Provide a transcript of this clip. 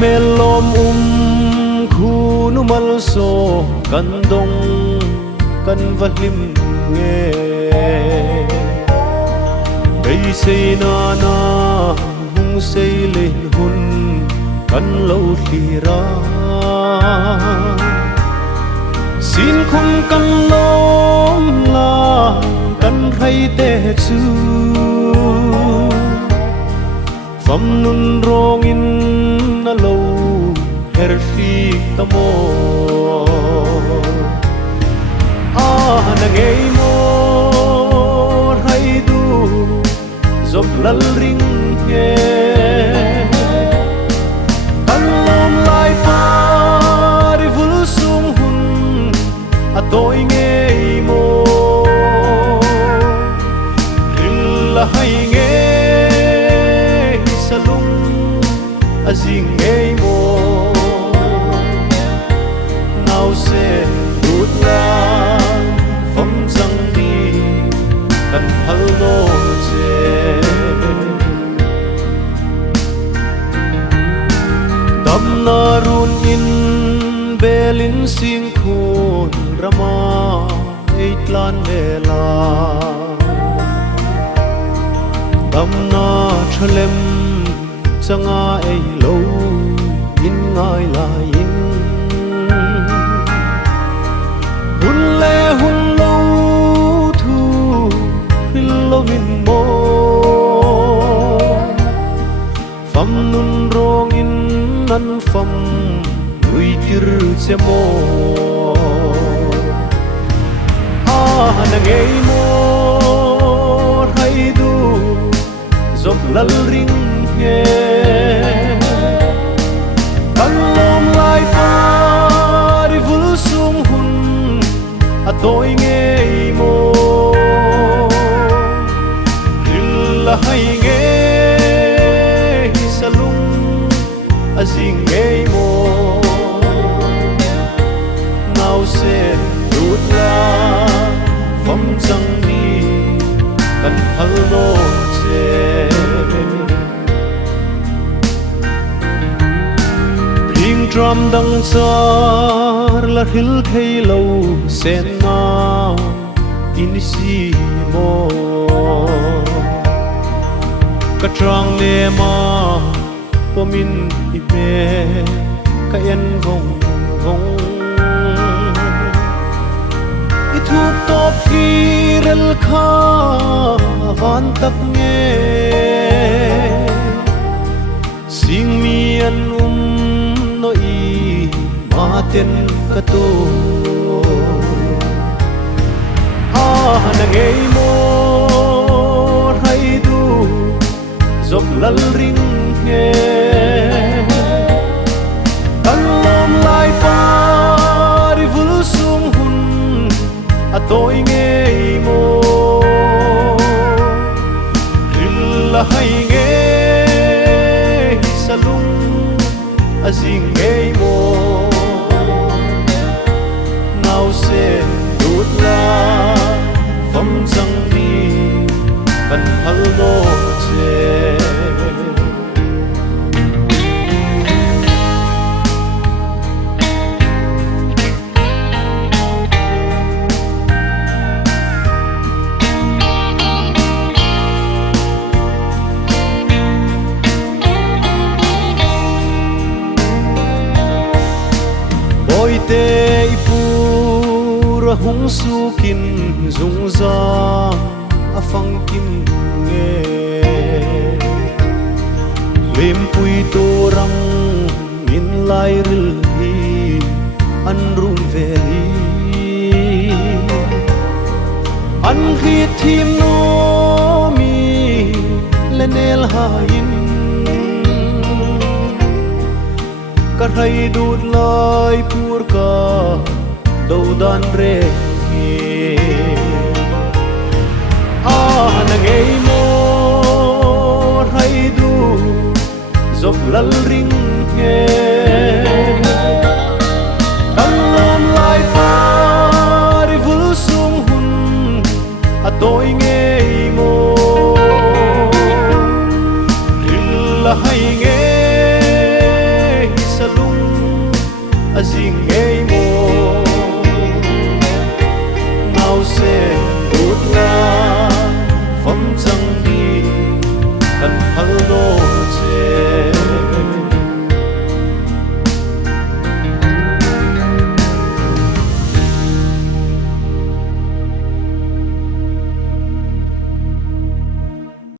melom khu nu mal so kan dong kan valim nghe đây say na na hung say lên hun kan lâu khi ra xin không kan lom la kan hay te chu phẩm nun rong in na lâu her phi tamo na ngei mo hay du dọc lal ring nghe kan lom lai pa ri vul sung hun a toi ngei mo ril la hay nghe salung azing ngei mo nào sẽ đút la phong răng đi cần hal no che đam na run in belin sing khôn rama eight lan vela đam na thalem changa ei lo in ngai la in hun le hun lo thu hin lo vin mo pham nun rong in nan pham lui tir che mo na ngei mo hay du dọc lal ring nghe kan lom lai pa ri vul sung hun a toi ngei mo ril la hay nghe salung a zing ngei mo nào sẽ đút la phong trăng đi kan hal no che drum dang char la hil thei lo sen na in si mo ka trang le ma pomin i pe ka en vong vong i thu top khi rel kha van tak nge sing mi an no i ma ten ka to na ngei mo hay du dọc lal ring nghe kan lom lai pa ri vul sung hun a toi ngei mo ril la hay nghe salung azing ngei mo nào sẽ đút la phong răng đi cần hal no che te ipura hung su kin zung za afang kim nge lem pui to rang in lai ril hi an rum veli an khi thim no mi lenel ha in ka rai dut lai pur ka do dan re na ngei mo rai du dọc lal ring nghe kan lom lai pa ri vul sung hun a toi ngei mo ril la hay nghe a zing e